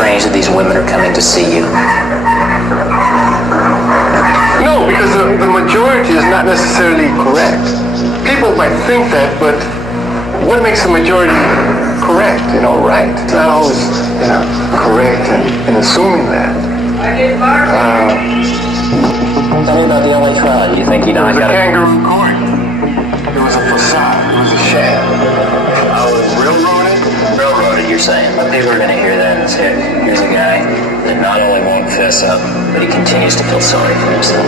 strange that these women are coming to see you? No, because the majority is not necessarily correct. People might think that, but what makes the majority correct, right? It's not always, correct in assuming that. Tell me about the LA trial. You think you know it was a kangaroo court. It was a facade. It was a sham. Railroaded, you're saying. People are going to hear that and say, here's a guy that not only won't fess up, but he continues to feel sorry for himself.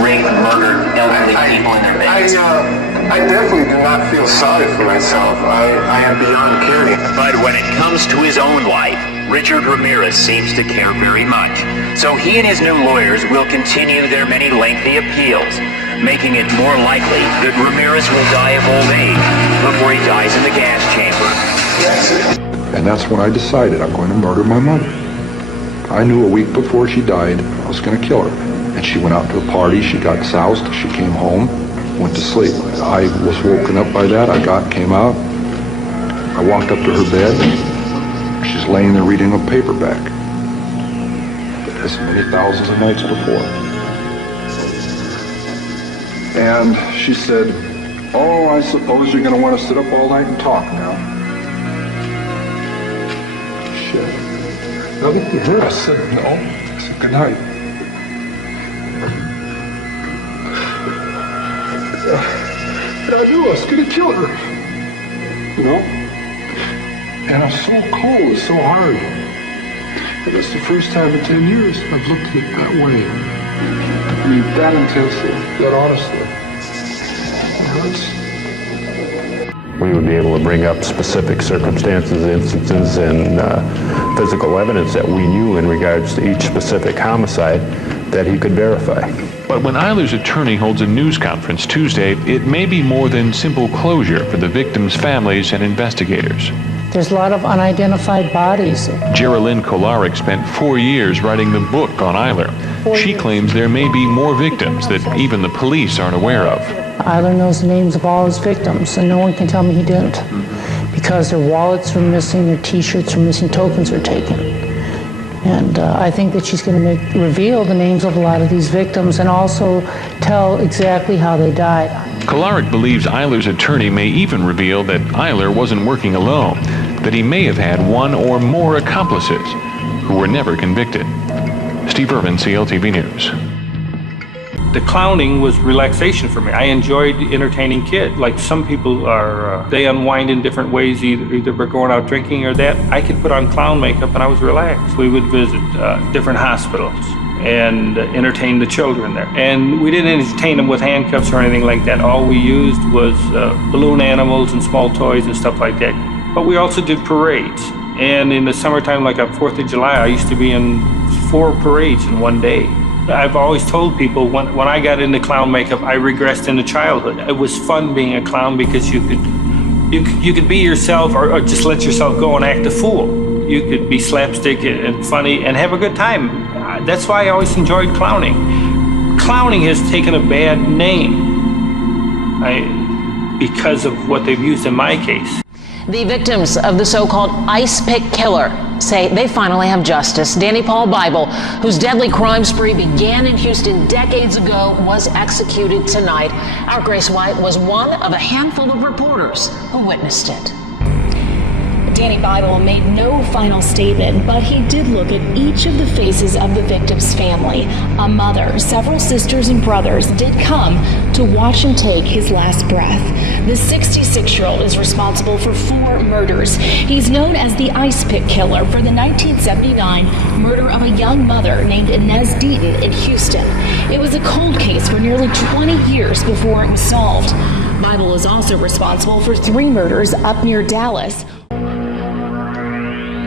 Raped, murdered elderly people in their beds. I definitely do not feel sorry for myself. I am beyond caring. But when it comes to his own life, Richard Ramirez seems to care very much. So he and his new lawyers will continue their many lengthy appeals, making it more likely that Ramirez will die of old age before he dies in the gas chamber. And that's when I decided I'm going to murder my mother. I knew a week before she died I was going to kill her. And she went out to a party, she got soused, she came home, went to sleep. I was woken up by that, came out, I walked up to her bed, she's laying there reading a paperback. As many thousands of nights before. And she said, "Oh, I suppose you're going to want to sit up all night and talk now." Shit. Nothing to hear. I said, "No." I said, "Good night." And I knew I was going to kill her. And I'm so cold, it's so hard. And it's the first time in 10 years I've looked at it that way. I mean, that intensely, that honestly. We would be able to bring up specific circumstances, instances, and physical evidence that we knew in regards to each specific homicide that he could verify. But when Eyler's attorney holds a news conference Tuesday, it may be more than simple closure for the victims' families and investigators. There's a lot of unidentified bodies. Geraldine Kolaric spent 4 years writing the book on Eyler. She claims there may be more victims that even the police aren't aware of. Eyler knows the names of all his victims, and no one can tell me he didn't. Because their wallets are missing, their T-shirts are missing, tokens are taken. And I think that she's going to reveal the names of a lot of these victims and also tell exactly how they died. Kolaric believes Eyler's attorney may even reveal that Eyler wasn't working alone, that he may have had one or more accomplices who were never convicted. Steve Irvin, CLTV News. The clowning was relaxation for me. I enjoyed entertaining kids. Like some people are, they unwind in different ways, either by going out drinking or that. I could put on clown makeup and I was relaxed. We would visit different hospitals and entertain the children there. And we didn't entertain them with handcuffs or anything like that. All we used was balloon animals and small toys and stuff like that. But we also did parades. And in the summertime, like on 4th of July, I used to be in 4 parades in one day. I've always told people when I got into clown makeup, I regressed into childhood. It was fun being a clown because you could be yourself or just let yourself go and act a fool. You could be slapstick and funny and have a good time. That's why I always enjoyed clowning. Clowning has taken a bad name because of what they've used in my case. The victims of the so-called ice pick killer say they finally have justice. Danny Paul Bible, whose deadly crime spree began in Houston decades ago, was executed tonight. Our Grace White was one of a handful of reporters who witnessed it. Danny Bible made no final statement, but he did look at each of the faces of the victim's family. A mother, several sisters and brothers did come to watch him take his last breath. The 66-year-old is responsible for 4 murders. He's known as the Ice Pick Killer for the 1979 murder of a young mother named Inez Deaton in Houston. It was a cold case for nearly 20 years before it was solved. Bible is also responsible for 3 murders up near Dallas.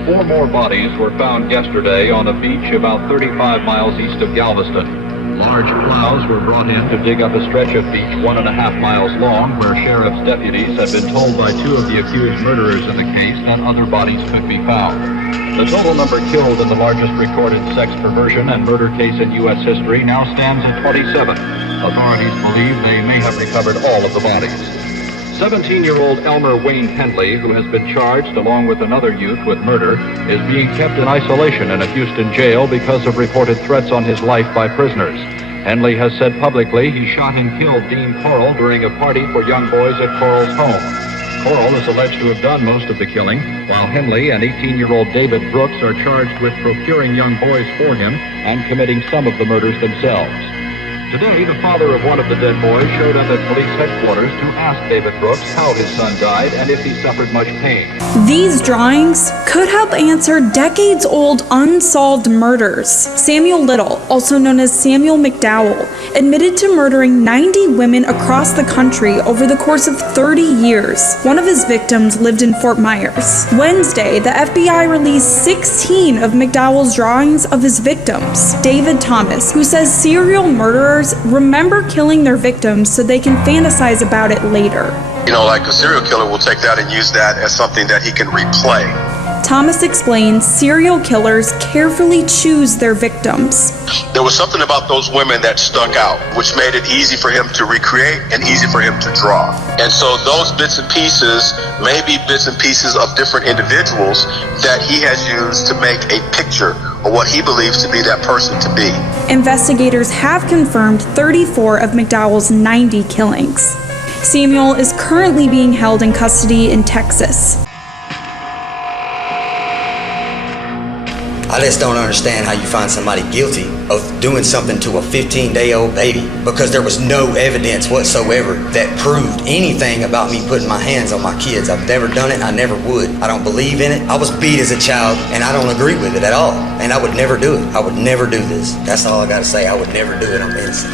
4 more bodies were found yesterday on a beach about 35 miles east of Galveston. Large plows were brought in to dig up a stretch of beach 1.5 miles long where sheriff's deputies had been told by 2 of the accused murderers in the case that other bodies could be found. The total number killed in the largest recorded sex perversion and murder case in U.S. history now stands at 27. Authorities believe they may have recovered all of the bodies. 17-year-old Elmer Wayne Henley, who has been charged along with another youth with murder, is being kept in isolation in a Houston jail because of reported threats on his life by prisoners. Henley has said publicly he shot and killed Dean Corol during a party for young boys at Corol's home. Corol is alleged to have done most of the killing, while Henley and 18-year-old David Brooks are charged with procuring young boys for him and committing some of the murders themselves. Today, the father of one of the dead boys showed up at police headquarters to ask David Brooks how his son died and if he suffered much pain. These drawings could help answer decades-old unsolved murders. Samuel Little, also known as Samuel McDowell, admitted to murdering 90 women across the country over the course of 30 years. One of his victims lived in Fort Myers. Wednesday, the FBI released 16 of McDowell's drawings of his victims. David Thomas, who says serial murderers remember killing their victims so they can fantasize about it later. You know, like a serial killer will take that and use that as something that he can replay. Thomas explains serial killers carefully choose their victims. There was something about those women that stuck out, which made it easy for him to recreate and easy for him to draw. And so those bits and pieces may be bits and pieces of different individuals that he has used to make a picture of what he believes to be that person to be. Investigators have confirmed 34 of McDowell's 90 killings. Samuel is currently being held in custody in Texas. I just don't understand how you find somebody guilty of doing something to a 15-day-old baby because there was no evidence whatsoever that proved anything about me putting my hands on my kids. I've never done it. I never would. I don't believe in it. I was beat as a child, and I don't agree with it at all. And I would never do it. I would never do this. That's all I got to say. I would never do it. I'm innocent.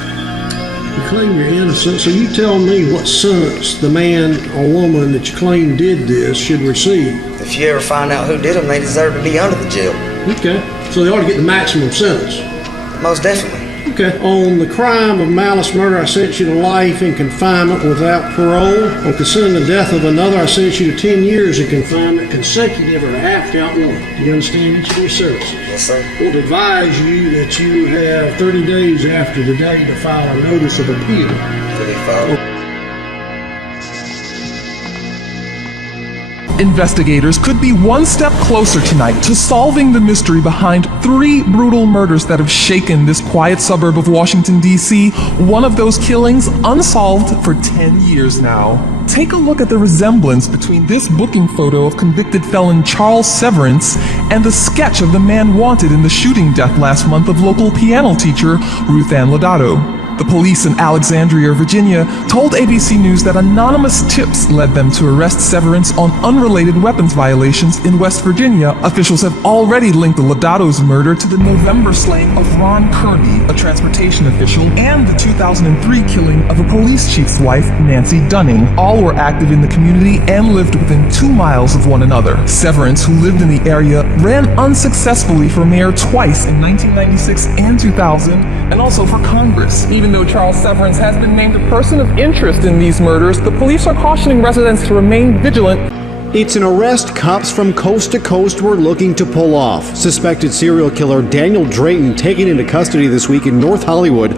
You claim you're innocent, so you tell me what sentence the man or woman that you claim did this should receive. If you ever find out who did them, they deserve to be under the jail. Okay, so they ought to get the maximum sentence. Most definitely. Okay, on the crime of malice murder, I sentence you to life in confinement without parole. On considering the death of another, I sentence you to 10 years in confinement consecutive or half count one. Do you understand each of your sentences? Yes, sir. We'll advise you that you have 30 days after the day to file a notice of appeal. Investigators could be one step closer tonight to solving the mystery behind 3 brutal murders that have shaken this quiet suburb of Washington, D.C., one of those killings unsolved for 10 years now. Take a look at the resemblance between this booking photo of convicted felon Charles Severance and the sketch of the man wanted in the shooting death last month of local piano teacher Ruth Ann Lodato. The police in Alexandria, Virginia, told ABC News that anonymous tips led them to arrest Severance on unrelated weapons violations in West Virginia. Officials have already linked the Lodato's murder to the November slaying of Ron Kearney, a transportation official, and the 2003 killing of a police chief's wife, Nancy Dunning. All were active in the community and lived within 2 miles of one another. Severance, who lived in the area, ran unsuccessfully for mayor twice in 1996 and 2000, and also for Congress. Even though Charles Severance has been named a person of interest in these murders, the police are cautioning residents to remain vigilant. It's an arrest cops from coast to coast were looking to pull off. Suspected serial killer Daniel Drayton taken into custody this week in North Hollywood.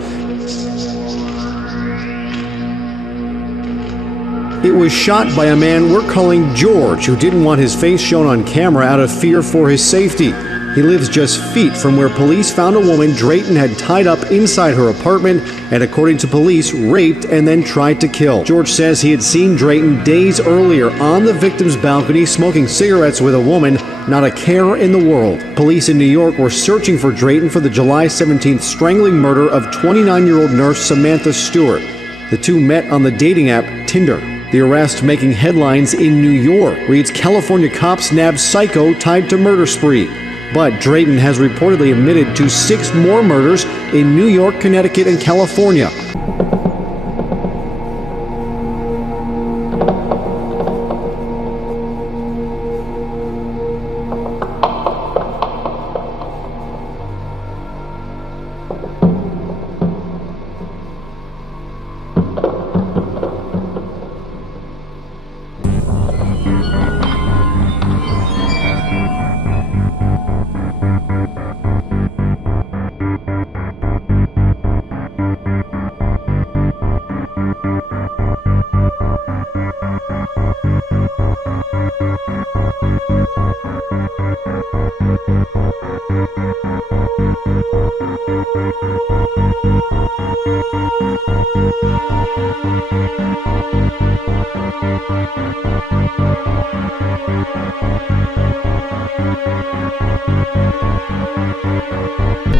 It was shot by a man we're calling George, who didn't want his face shown on camera out of fear for his safety. He lives just feet from where police found a woman Drayton had tied up inside her apartment and, according to police, raped and then tried to kill. George says he had seen Drayton days earlier on the victim's balcony smoking cigarettes with a woman, not a care in the world. Police in New York were searching for Drayton for the July 17th strangling murder of 29-year-old nurse Samantha Stewart. The two met on the dating app Tinder. The arrest making headlines in New York reads California cops nab psycho tied to murder spree. But Drayton has reportedly admitted to 6 more murders in New York, Connecticut, and California.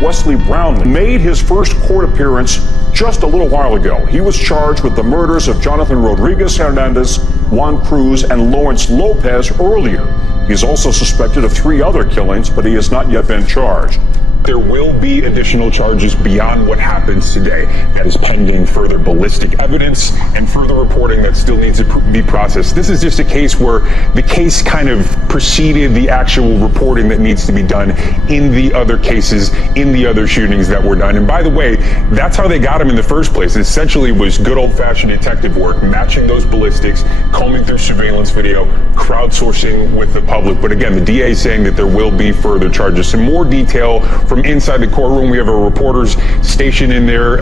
Wesley Brownman made his first court appearance just a little while ago. He was charged with the murders of Jonathan Rodriguez Hernandez, Juan Cruz, and Lawrence Lopez earlier. He's also suspected of 3 other killings, but he has not yet been charged. There will be additional charges beyond what happens today. That is pending further ballistic evidence and further reporting that still needs to be processed. This is just a case where the case kind of preceded the actual reporting that needs to be done in the other cases, in the other shootings that were done. And by the way, that's how they got him in the first place. It essentially was good old-fashioned detective work, matching those ballistics, combing through surveillance video, crowdsourcing with the public. But again, the DA is saying that there will be further charges. Some more detail from inside the courtroom. We have a reporter's station in there.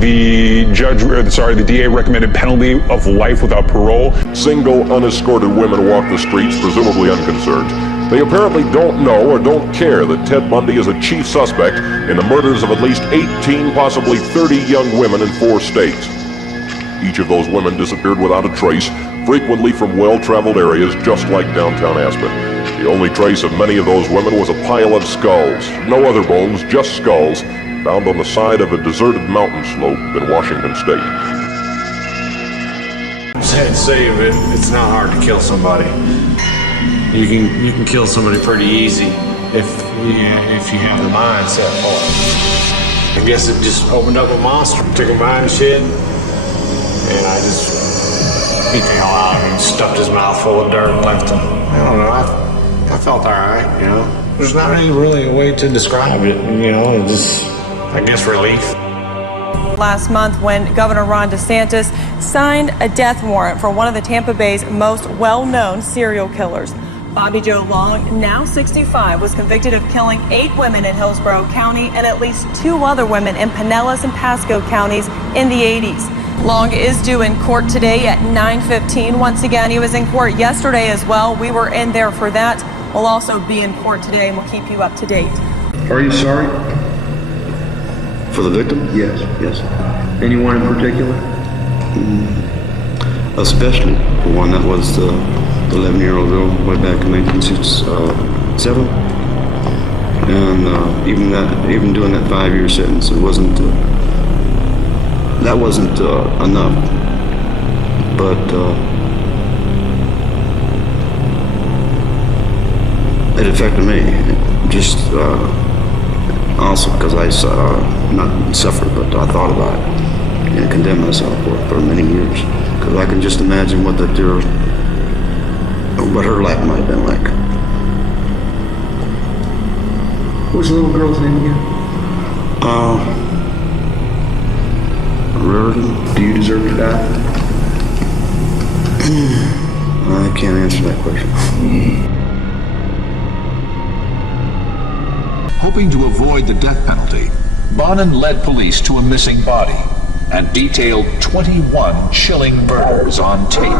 The DA recommended penalty of life without parole. Single, unescorted women walk the streets, presumably unconcerned. They apparently don't know or don't care that Ted Bundy is a chief suspect in the murders of at least 18, possibly 30 young women in 4 states. Each of those women disappeared without a trace, frequently from well-traveled areas just like downtown Aspen. The only trace of many of those women was a pile of skulls. No other bones, just skulls, found on the side of a deserted mountain slope in Washington State. Sad save it. It's not hard to kill somebody. You can kill somebody pretty easy if you have the mind set for it. I guess it just opened up a monster, took a mind shit, and I just beat the hell out of him, stuffed his mouth full of dirt and left him. I don't know. I felt all right, you know. There's not really a way to describe it, you know. Just, I guess, relief. Last month, when Governor Ron DeSantis signed a death warrant for one of the Tampa Bay's most well-known serial killers. Bobby Joe Long, now 65, was convicted of killing 8 women in Hillsborough County and at least 2 other women in Pinellas and Pasco counties in the 80s. Long is due in court today at 9:15. Once again, he was in court yesterday as well. We were in there for that. We'll also be in court today, and we'll keep you up to date. Are you sorry? For the victim? Yes, yes. Anyone in particular? Especially the one that was the 11-year-old girl way back in 1967. And even doing that 5-year sentence, it wasn't. That wasn't enough. But it affected me. Just also because I not suffered, but I thought about it and condemned myself for many years. Because I can just imagine what her life might have been like. What was the little girl's name again? Riordan. Do you deserve to die? I can't answer that question. Hoping to avoid the death penalty, Bonin led police to a missing body and detailed 21 chilling murders on tape.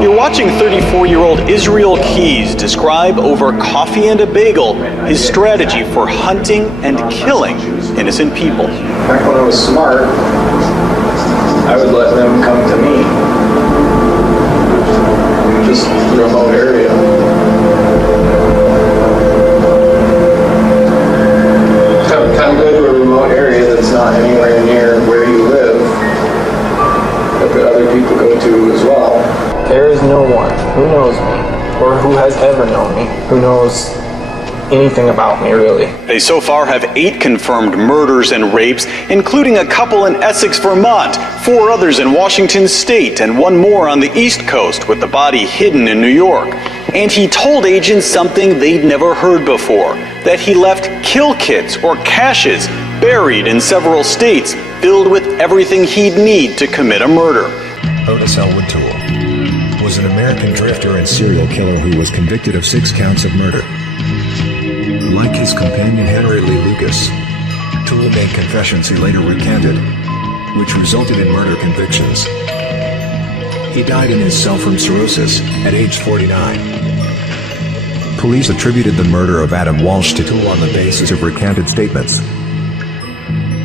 You're watching 34-year-old Israel Keys describe over coffee and a bagel his strategy for hunting and killing innocent people. Back when I was smart, I would let them come to me. Just remote area. Come go to a remote area that's not anywhere near where you live, but that other people go to as well. There is no one who knows me, or who has ever known me, who knows anything about me, really. They so far have 8 confirmed murders and rapes, including a couple in Essex, Vermont, 4 others in Washington State, and 1 more on the East Coast with the body hidden in New York. And he told agents something they'd never heard before, that he left kill kits or caches buried in several states, filled with everything he'd need to commit a murder. Otis Elwood Toole was an American drifter and serial killer who was convicted of 6 counts of murder. Like his companion Henry Lee Lucas, Toole made confessions he later recanted, which resulted in murder convictions. He died in his cell from cirrhosis at age 49. Police attributed the murder of Adam Walsh to Toole on the basis of recanted statements.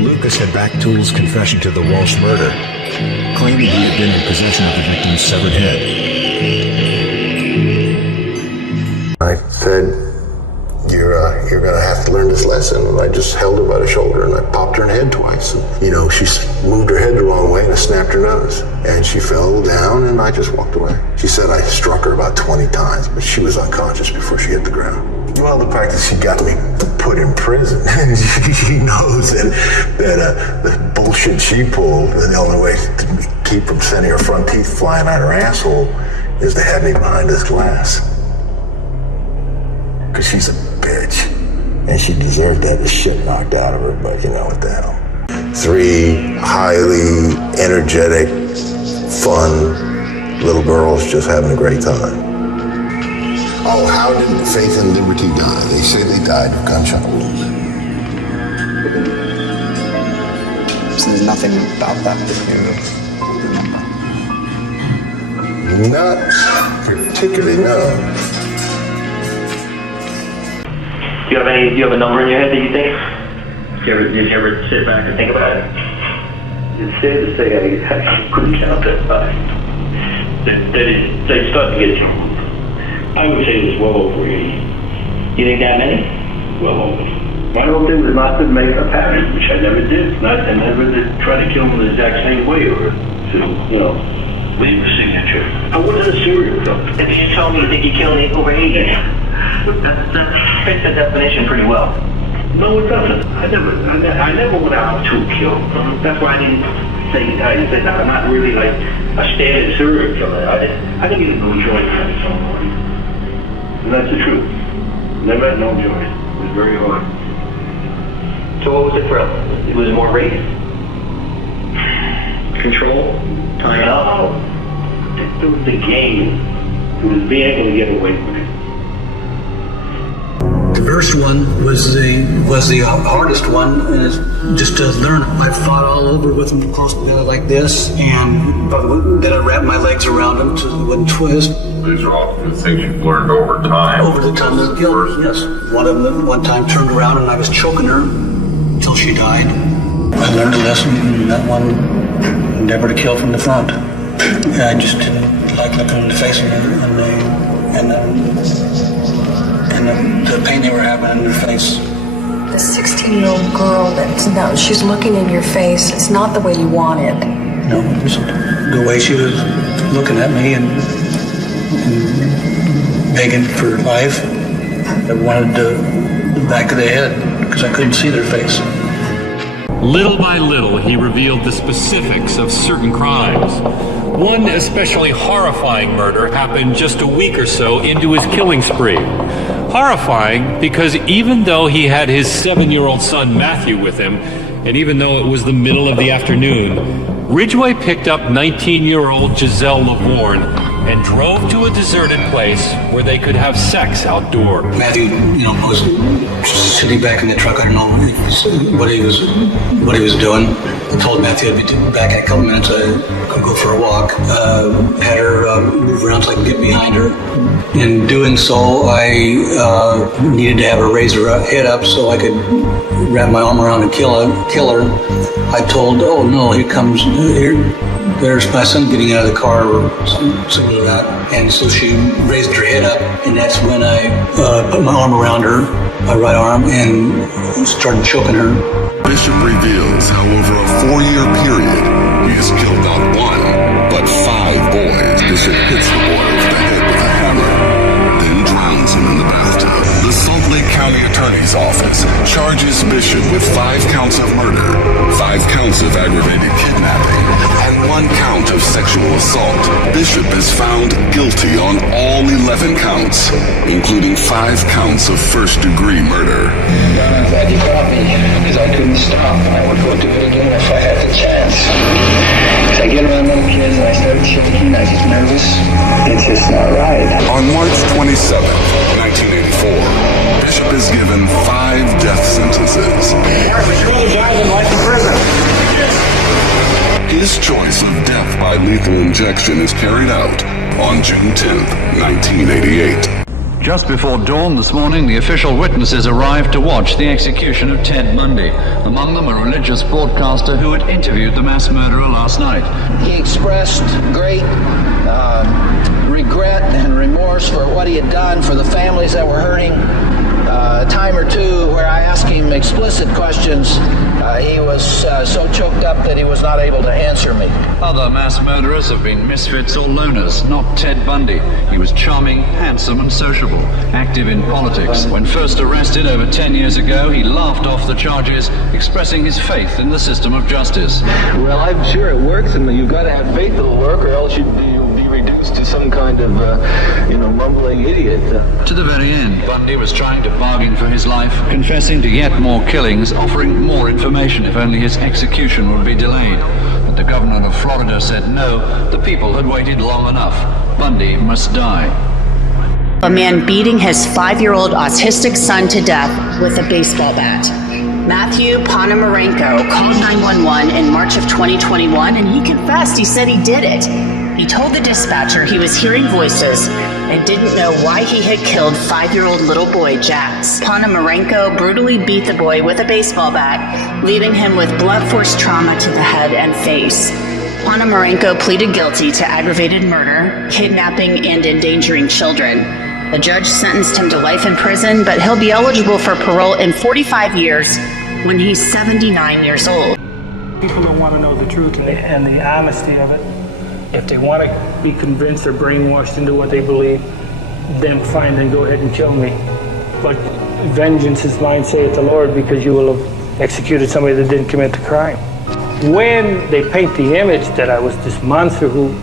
Lucas had backed Toole's confession to the Walsh murder, claiming he had been in possession of the victim's severed head. I said, you're going to have to learn this lesson. And I just held her by the shoulder and I popped her in the head twice. And, she moved her head the wrong way and I snapped her nose. And she fell down and I just walked away. She said I struck her about 20 times, but she was unconscious before she hit the ground. Well, the fact that she got me put in prison, she knows that the bullshit she pulled, the only way to keep from sending her front teeth flying out her asshole is to have me behind this glass. Because she's a bitch. And she deserved to have the shit knocked out of her, but what the hell. 3 highly energetic, fun little girls just having a great time. Oh, how did Faith and Liberty die? They say they died of gunshot wounds. So there's nothing about that you remember? Not particularly, no. Do you have a number in your head that you think? Did you ever sit back and think about it? It's fair to say I couldn't count that high. They start to get you. I would say it was well over 80. You think that many? Well over. My whole thing was not to make a pattern, which I never did. I never did try to kill them the exact same way or to, leave a signature. I wasn't a serial killer. If you tell me you think you killed over 80, that fits the definition pretty well. No, it doesn't. I never went out to kill. That's why I didn't say I'm not really like a standard serial killer. I didn't even go joint for some morning. And that's the truth. Never had no joy. It was very hard. So what was the thrill? It was more rape? Control? Time? No. It was the game. It was being able to get away with it. The first one was the hardest one, and it's just to learn. I fought all over with them close together like this, and then I wrapped my legs around them so they wouldn't twist. These are all the things you've learned over time. Over the time of the guilt, yes. One of them one time turned around and I was choking her until she died. I learned a lesson in that one, never to kill from the front. I just didn't like looking in the face of her and the pain they were having in their face. The 16-year-old girl she's looking in your face. It's not the way you want it. No, it was the way she was looking at me and begging for life. I wanted the back of their head because I couldn't see their face. Little by little, he revealed the specifics of certain crimes. One especially horrifying murder happened just a week or so into his killing spree. Horrifying because even though he had his 7-year-old son Matthew with him, and even though it was the middle of the afternoon, Ridgway picked up 19-year-old Giselle Lavorne and drove to a deserted place where they could have sex outdoor. Matthew, was sitting back in the truck. I don't know what he was doing. I told Matthew I'd be back in a couple minutes. I could go for a walk. Had her move around so I could get behind her. In doing so, I needed to have her raise her head up so I could wrap my arm around and kill her. I told, oh no, there's my son getting out of the car or something like that. And so she raised her head up, and that's when I put my arm around her, my right arm, and started choking her. Bishop reveals how over a 4-year period, he has killed not 1, but 5 boys. Bishop hits the boy over the head with a hammer, then drowns him in the bathtub. The Salt Lake County Attorney's Office charges Bishop with 5 counts of murder, 5 counts of aggravated kidnapping, and 1 count of sexual assault. Bishop is found guilty on all 11 counts, including 5 counts of first-degree murder. I'm glad you got me, because I couldn't stop. I would go do it again if I had the chance. As I get around little kids and I start shaking, I get nervous. It's just not right. On March 27, 1984, Bishop is given action is carried out on June 10th, 1988. Just before dawn this morning, the official witnesses arrived to watch the execution of Ted Bundy. Among them, a religious broadcaster who had interviewed the mass murderer last night. He expressed great regret and remorse for what he had done for the families that were hurting. A time or two where I asked him explicit questions, he was so choked up that he was not able to answer me. Other mass murderers have been misfits or loners, not Ted Bundy. He was charming, handsome, and sociable, active in politics. When first arrested over 10 years ago, he laughed off the charges, expressing his faith in the system of justice. Well, I'm sure it works, and you've got to have faith it'll work, or else you'll be reduced to some kind of, mumbling idiot. To the very end, Bundy was trying to bargain for his life, confessing to yet more killings, offering more information if only his execution would be delayed. But the governor of Florida said no, the people had waited long enough. Bundy must die. A man beating his 5-year-old autistic son to death with a baseball bat. Matthew Ponomarenko called 911 in March of 2021, and he confessed. He said he did it. He told the dispatcher he was hearing voices and didn't know why he had killed 5-year-old little boy Jax. Ponomarenko brutally beat the boy with a baseball bat, leaving him with blunt force trauma to the head and face. Ponomarenko pleaded guilty to aggravated murder, kidnapping, and endangering children. The judge sentenced him to life in prison, but he'll be eligible for parole in 45 years when he's 79 years old. People don't want to know the truth and the honesty of it. If they want to be convinced or brainwashed into what they believe, then fine, then go ahead and kill me. But vengeance is mine, saith the Lord, because you will have executed somebody that didn't commit the crime. When they paint the image that I was this monster who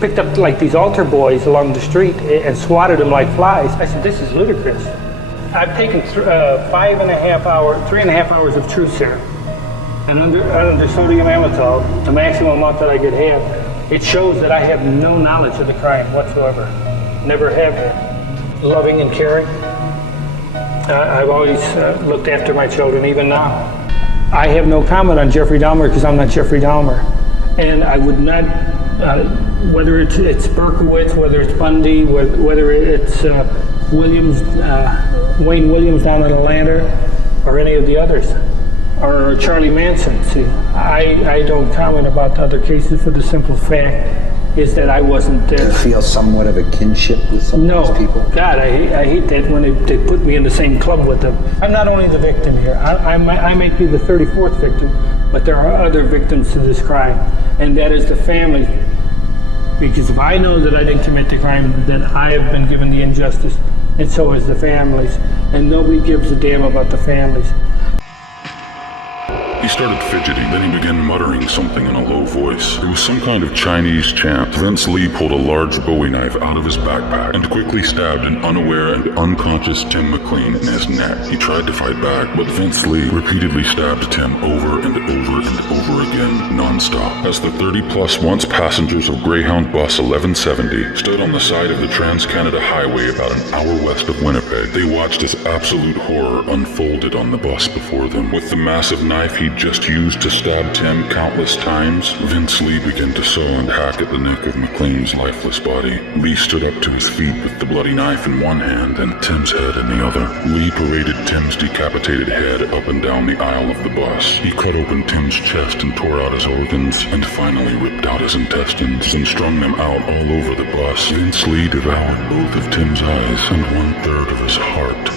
picked up like these altar boys along the street and swatted them like flies, I said, this is ludicrous. I've taken 3.5 hours of truth serum. And under sodium amytal, the maximum amount that I could have, it shows that I have no knowledge of the crime whatsoever. Never have had. Loving and caring. I've always looked after my children, even now. I have no comment on Jeffrey Dahmer because I'm not Jeffrey Dahmer. And I would not, whether it's Berkowitz, whether it's Bundy, whether it's Williams, Wayne Williams down in Atlanta, or any of the others, or Charlie Manson. See, I don't comment about the other cases for the simple fact is that I wasn't there. Do you feel somewhat of a kinship with some of those people? God, I hate that when they put me in the same club with them. I'm not only the victim here. I might be the 34th victim, but there are other victims to this crime, and that is the family. Because if I know that I didn't commit the crime, then I have been given the injustice, and so has the families. And nobody gives a damn about the families. He started fidgeting, then he began muttering something in a low voice. It was some kind of Chinese chant. Vince Lee pulled a large Bowie knife out of his backpack and quickly stabbed an unaware and unconscious Tim McLean in his neck. He tried to fight back, but Vince Lee repeatedly stabbed Tim over and over and over again, non-stop. As the 30-plus once-passengers of Greyhound Bus 1170 stood on the side of the Trans-Canada Highway about an hour west of Winnipeg, they watched as absolute horror unfolded on the bus before them. With the massive knife he'd just used to stab Tim countless times, Vince Lee began to sew and hack at the neck of McLean's lifeless body. Lee stood up to his feet with the bloody knife in one hand and Tim's head in the other. Lee paraded Tim's decapitated head up and down the aisle of the bus. He cut open Tim's chest and tore out his organs, and finally ripped out his intestines and strung them out all over the bus. Vince Lee devoured both of Tim's eyes and 1/3 of his heart.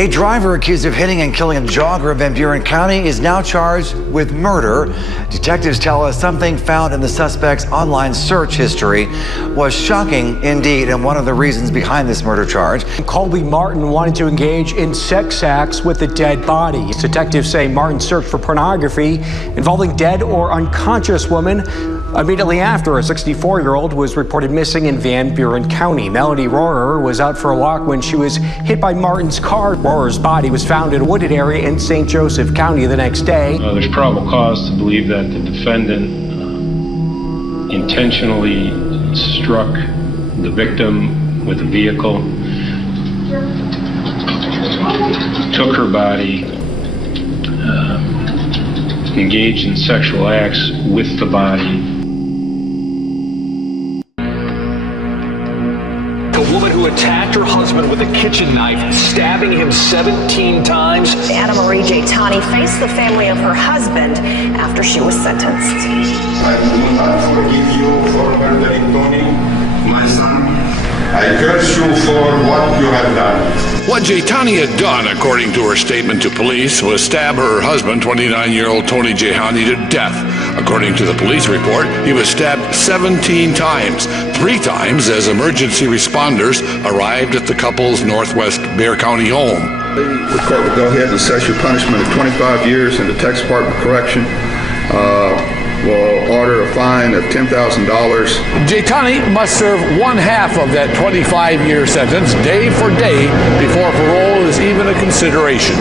A driver accused of hitting and killing a jogger in Van Buren County is now charged with murder. Detectives tell us something found in the suspect's online search history was shocking indeed, and one of the reasons behind this murder charge. Colby Martin wanted to engage in sex acts with a dead body. Detectives say Martin searched for pornography involving dead or unconscious women. Immediately after, a 64-year-old was reported missing in Van Buren County. Melody Rohrer was out for a walk when she was hit by Martin's car. Rohrer's body was found in a wooded area in St. Joseph County the next day. There's probable cause to believe that the defendant intentionally struck the victim with a vehicle, took her body, engaged in sexual acts with the body. A woman who attacked her husband with a kitchen knife, stabbing him 17 times. Anna Marie Jaitani faced the family of her husband after she was sentenced. I will not forgive you for murdering Tony, my son. I curse you for what you have done. What Jaitani had done, according to her statement to police, was stab her husband, 29-year-old Tony Jehani, to death. According to the police report, he was stabbed 17 times, 3 times as emergency responders arrived at the couple's northwest Bexar County home. The court will go ahead and assess your punishment of 25 years in the Texas Department of Correction. Will order a fine of $10,000. Jaitani must serve 1/2 of that 25-year sentence day for day before parole is even a consideration.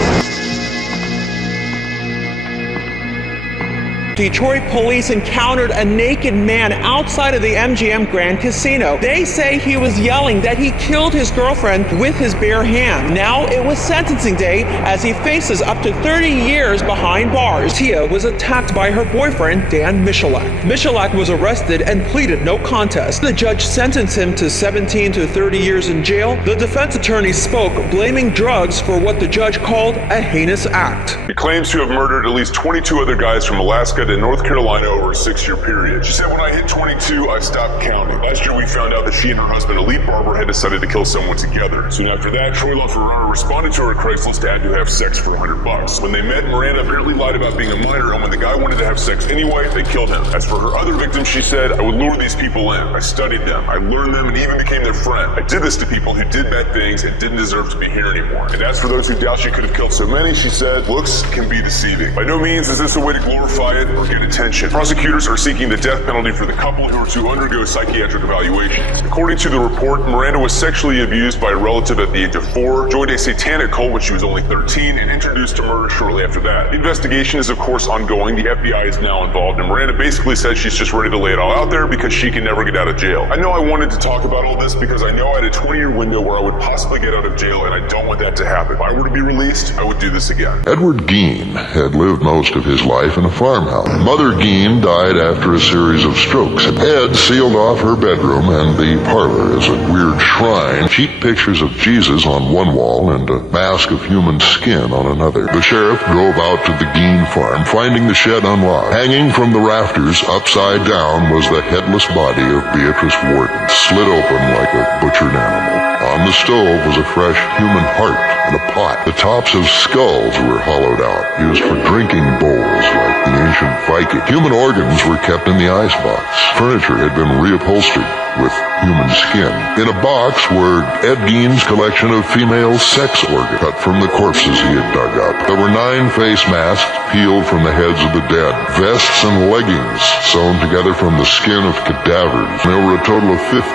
Detroit police encountered a naked man outside of the MGM Grand Casino. They say he was yelling that he killed his girlfriend with his bare hand. Now it was sentencing day as he faces up to 30 years behind bars. Tia was attacked by her boyfriend, Dan Michalak. Michalak was arrested and pleaded no contest. The judge sentenced him to 17 to 30 years in jail. The defense attorney spoke, blaming drugs for what the judge called a heinous act. He claims to have murdered at least 22 other guys from Alaska to North Carolina over a 6-year period. She said, when I hit 22, I stopped counting. Last year we found out that she and her husband, Elite Barbour, had decided to kill someone together. Soon after that, Troy Ferrara responded to her Craigslist ad to have sex for $100. When they met, Miranda apparently lied about being a minor, and when the guy wanted to have sex anyway, they killed him. As for her other victims, she said, I would lure these people in. I studied them. I learned them and even became their friend. I did this to people who did bad things and didn't deserve to be here anymore. And as for those who doubt she could have killed so many, she said, looks can be deceiving. By no means is this a way to glorify it or get attention. Prosecutors are seeking the death penalty for the couple who are to undergo psychiatric evaluations. According to the report, Miranda was sexually abused by a relative at the age of 4, joined a satanic cult when she was only 13, and introduced to murder shortly after that. The investigation is of course ongoing. The FBI is now involved, and Miranda basically says she's just ready to lay it all out there because she can never get out of jail. I know I wanted to talk about all this because I know I had a 20-year window where I would possibly get out of jail, and I don't want that to happen. If I were to be released, I would do this again. Edward Gein had lived most of his life in a farmhouse. Mother Gein died after a series of strokes. Ed sealed off her bedroom and the parlor as a weird shrine, cheap pictures of Jesus on one wall and a mask of human skin on another. The sheriff drove out to the Gein farm, finding the shed unlocked. Hanging from the rafters, upside down, was the headless body of Beatrice Warden, slit open like a butchered animal. On the stove was a fresh human heart and a pot. The tops of skulls were hollowed out, used for drinking bowls like the ancient Viking. Human organs were kept in the icebox. Furniture had been reupholstered with human skin. In a box were Ed Gein's collection of female sex organs cut from the corpses he had dug up. There were 9 face masks peeled from the heads of the dead, vests and leggings sewn together from the skin of cadavers. There were a total of 15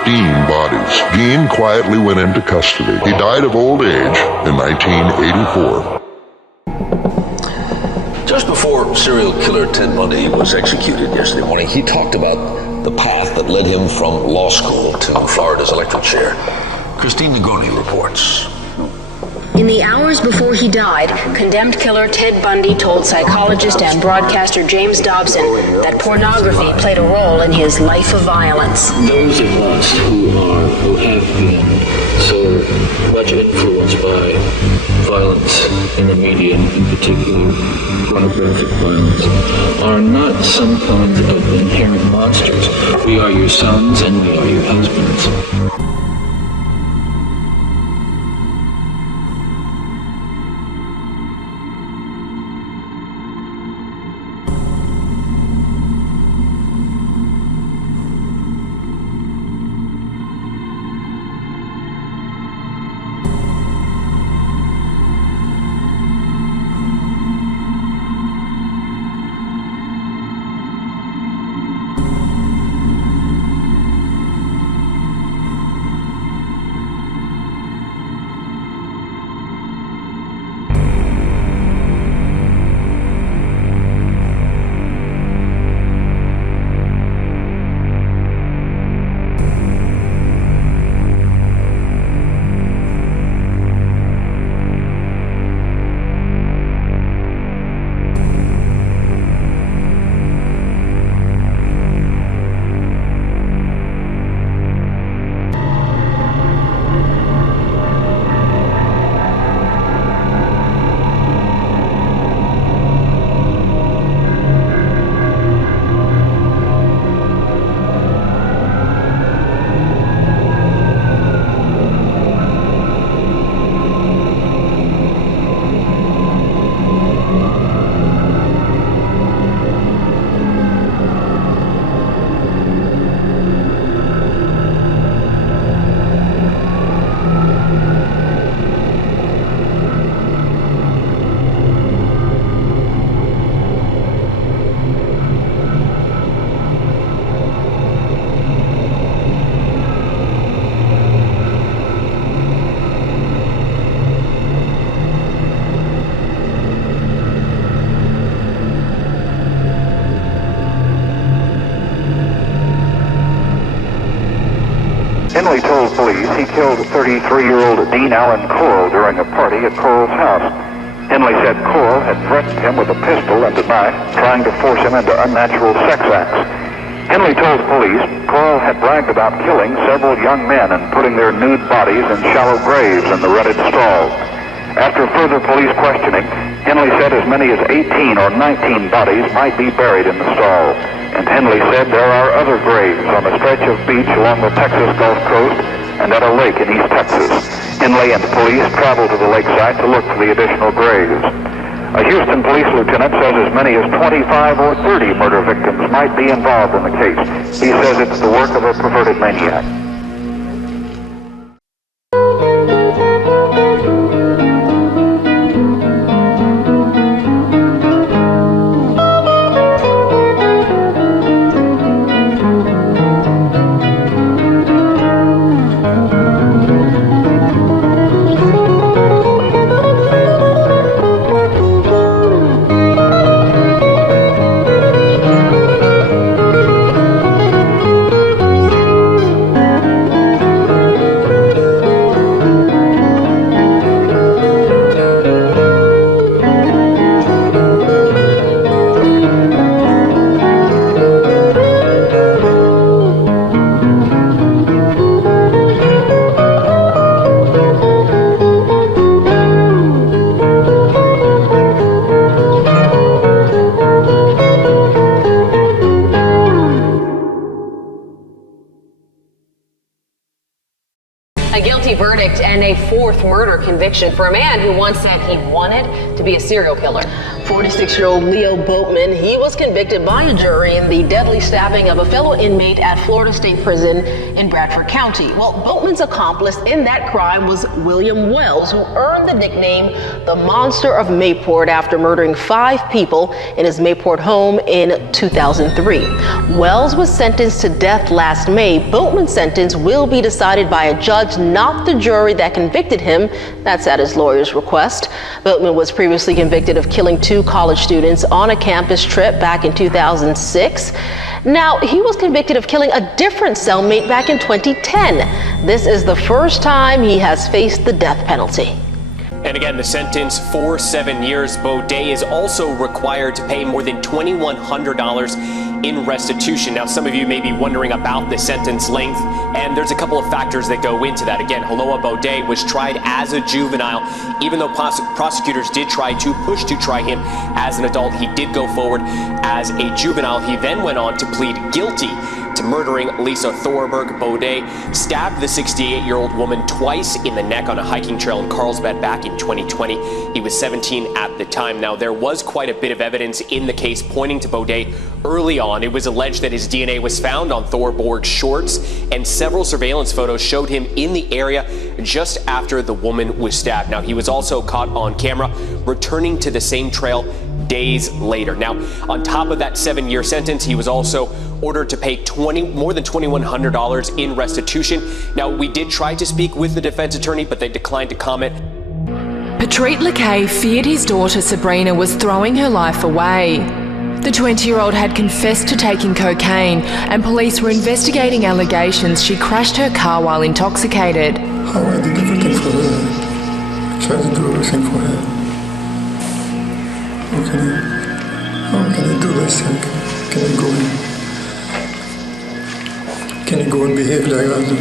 bodies. Gein quietly went into custody. He died of old age in 1984. Just before serial killer Ted Bundy was executed yesterday morning, he talked about the path that led him from law school to Florida's electric chair. Christine Negroni reports. In the hours before he died, condemned killer Ted Bundy told psychologist and broadcaster James Dobson that pornography played a role in his life of violence. Those of us who have been so much influenced by violence in the media, in particular pornographic violence, are not some kind of inherent monsters. We are your sons and we are your husbands. killed 33-year-old Dean Corol during a party at Corol's house. Henley said Corol had threatened him with a pistol and a knife, trying to force him into unnatural sex acts. Henley told police Corol had bragged about killing several young men and putting their nude bodies in shallow graves in the rutted straw. After further police questioning, Henley said as many as 18 or 19 bodies might be buried in the straw. And Henley said there are other graves on a stretch of beach along the Texas Gulf Coast and at a lake in East Texas. Henley and police traveled to the lakeside to look for the additional graves. A Houston police lieutenant says as many as 25 or 30 murder victims might be involved in the case. He says it's the work of a perverted maniac. Verdict and a fourth murder conviction for a man who once said he wanted to be a serial killer. 46-year-old Leo Boatman, he was convicted by a jury in the deadly stabbing of a fellow inmate at Florida State Prison in Bradford County. Well, Boatman's accomplice in that crime was William Wells, who earned the nickname the Monster of Mayport after murdering 5 people in his Mayport home in 2003. Wells was sentenced to death last May. Boatman's sentence will be decided by a judge, not the jury that convicted him. That's at his lawyer's request. Boatman was previously convicted of killing 2 college students on a campus trip back in 2006. Now, he was convicted of killing a different cellmate back in 2010. This is the first time he has faced the death penalty. And again, the sentence for 7 years. Baudet is also required to pay more than $2,100 in restitution. Now, some of you may be wondering about the sentence length, and there's a couple of factors that go into that. Again, Haloa Baudet was tried as a juvenile. Even though prosecutors did try to push to try him as an adult, he did go forward as a juvenile. He then went on to plead guilty to murdering Lisa Thorberg. Baudet stabbed the 68-year-old woman twice in the neck on a hiking trail in Carlsbad back in 2020. He was 17 at the time. Now, there was quite a bit of evidence in the case pointing to Baudet early on. It was alleged that his DNA was found on Thorberg's shorts, and several surveillance photos showed him in the area just after the woman was stabbed. Now, he was also caught on camera returning to the same trail days later. Now, on top of that 7-year sentence, he was also ordered to pay more than $2,100 in restitution. Now, we did try to speak with the defense attorney, but they declined to comment. Patrick LeKay feared his daughter Sabrina was throwing her life away. The 20-year-old had confessed to taking cocaine, and police were investigating allegations she crashed her car while intoxicated. How I did everything for her. I tried to do everything for her. How can I do this? Can I go and behave like that and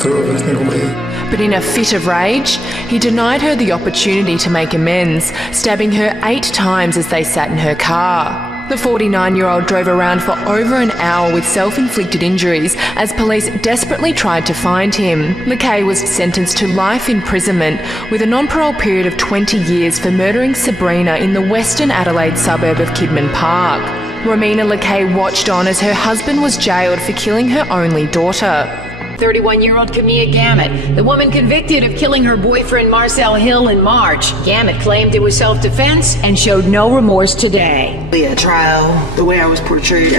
throw everything away? But in a fit of rage, he denied her the opportunity to make amends, stabbing her 8 times as they sat in her car. The 49-year-old drove around for over an hour with self-inflicted injuries as police desperately tried to find him. LeKay was sentenced to life imprisonment with a non-parole period of 20 years for murdering Sabrina in the Western Adelaide suburb of Kidman Park. Romina LeKay watched on as her husband was jailed for killing her only daughter. 31-year-old Camilla Gamet, the woman convicted of killing her boyfriend Marcel Hill in March. Gamet claimed it was self-defense and showed no remorse today. At trial, the way I was portrayed,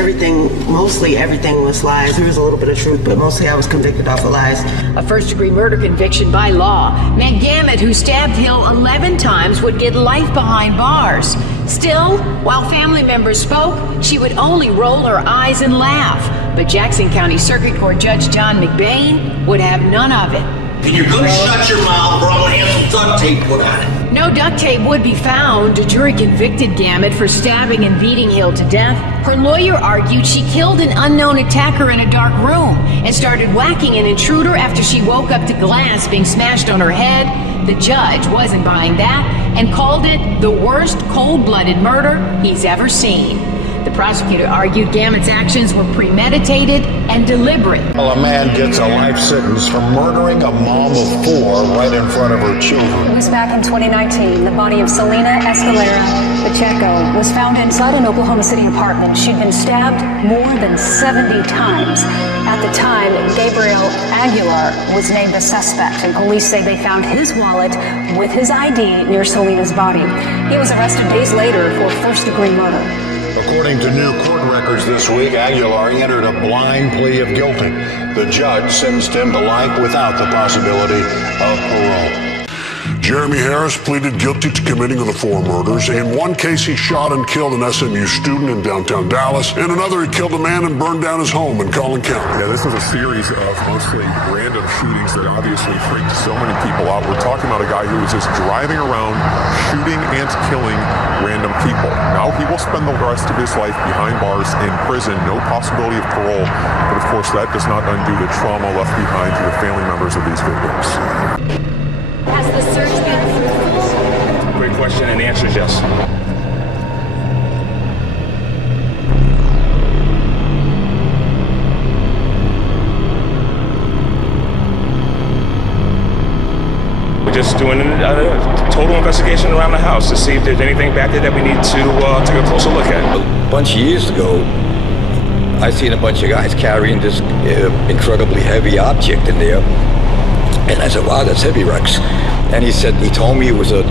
mostly everything was lies. There was a little bit of truth, but mostly I was convicted off of lies. A first-degree murder conviction by law meant Gamet, who stabbed Hill 11 times, would get life behind bars. Still, while family members spoke, she would only roll her eyes and laugh. But Jackson County Circuit Court Judge John McBain would have none of it. And you're gonna shut your mouth or I'm gonna have some duct tape put on it. No duct tape would be found. A jury convicted Gamet for stabbing and beating Hill to death. Her lawyer argued she killed an unknown attacker in a dark room and started whacking an intruder after she woke up to glass being smashed on her head. The judge wasn't buying that and called it the worst cold-blooded murder he's ever seen. The prosecutor argued Gamet's actions were premeditated and deliberate. Well, a man gets a life sentence for murdering a mom of 4 right in front of her children. It was back in 2019. The body of Selena Escalera Pacheco was found inside an Oklahoma City apartment. She'd been stabbed more than 70 times. At the time, Gabriel Aguilar was named a suspect, and police say they found his wallet with his ID near Selena's body. He was arrested days later for first-degree murder. According to new court records this week, Aguilar entered a blind plea of guilty. The judge sentenced him to life without the possibility of parole. Jeremy Harris pleaded guilty to committing the 4 murders. In one case, he shot and killed an SMU student in downtown Dallas. In another, he killed a man and burned down his home in Collin County. Yeah, this was a series of mostly random shootings that obviously freaked so many people out. We're talking about a guy who was just driving around, shooting and killing random people. Now he will spend the rest of his life behind bars in prison, no possibility of parole. But of course, that does not undo the trauma left behind to the family members of these victims. Has the search been fruitful? Great question, and the answer is yes. We're just doing a total investigation around the house to see if there's anything back there that we need to take a closer look at. A bunch of years ago, I seen a bunch of guys carrying this incredibly heavy object in there. And I said, wow, that's heavy, Rex. And he told me it was an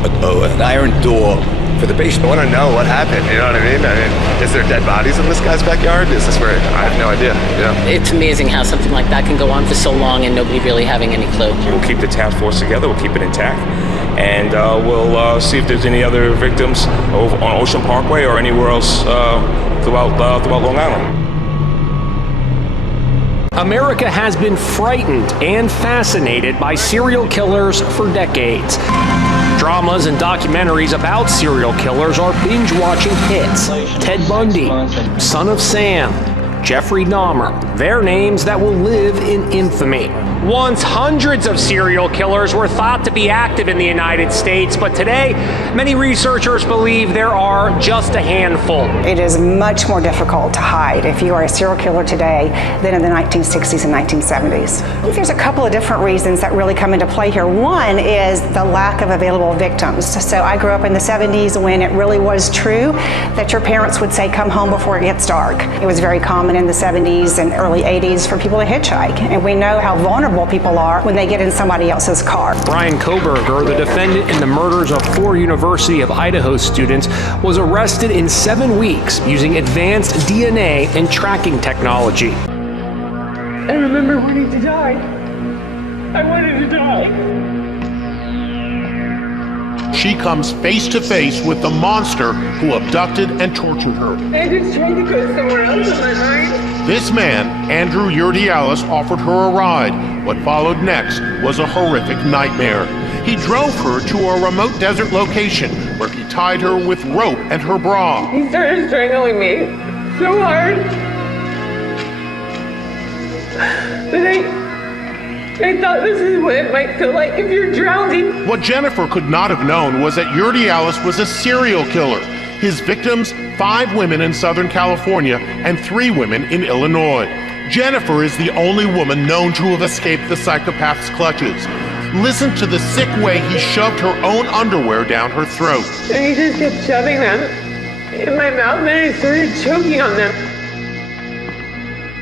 iron door for the basement. I want to know what happened, you know what I mean? Is there dead bodies in this guy's backyard? Is this where, I have no idea, you know? It's amazing how something like that can go on for so long and nobody really having any clue. We'll keep the task force together, we'll keep it intact, and we'll see if there's any other victims over on Ocean Parkway or anywhere else throughout Long Island. America has been frightened and fascinated by serial killers for decades. Dramas and documentaries about serial killers are binge-watching hits. Ted Bundy, Son of Sam, Jeffrey Dahmer, they're names that will live in infamy. Once hundreds of serial killers were thought to be active in the United States, but today, many researchers believe there are just a handful. It is much more difficult to hide if you are a serial killer today than in the 1960s and 1970s. I think there's a couple of different reasons that really come into play here. One is the lack of available victims. So I grew up in the 70s when it really was true that your parents would say, come home before it gets dark. It was very common in the 70s and early 80s for people to hitchhike, and we know how vulnerable people are when they get in somebody else's car. Brian Koberger, the defendant in the murders of 4 University of Idaho students, was arrested in 7 weeks using advanced DNA and tracking technology. I remember wanting to die. I wanted to die. She comes face to face with the monster who abducted and tortured her. I just tried to go somewhere else in my mind. This man, Andrew Urdialis, offered her a ride. What followed next was a horrific nightmare. He drove her to a remote desert location where he tied her with rope and her bra. He started strangling me so hard that I thought this is what it might feel like if you're drowning. What Jennifer could not have known was that Urdialis was a serial killer. His victims, 5 women in Southern California and 3 women in Illinois. Jennifer is the only woman known to have escaped the psychopath's clutches. Listen to the sick way he shoved her own underwear down her throat. And he just kept shoving them in my mouth, and I started choking on them.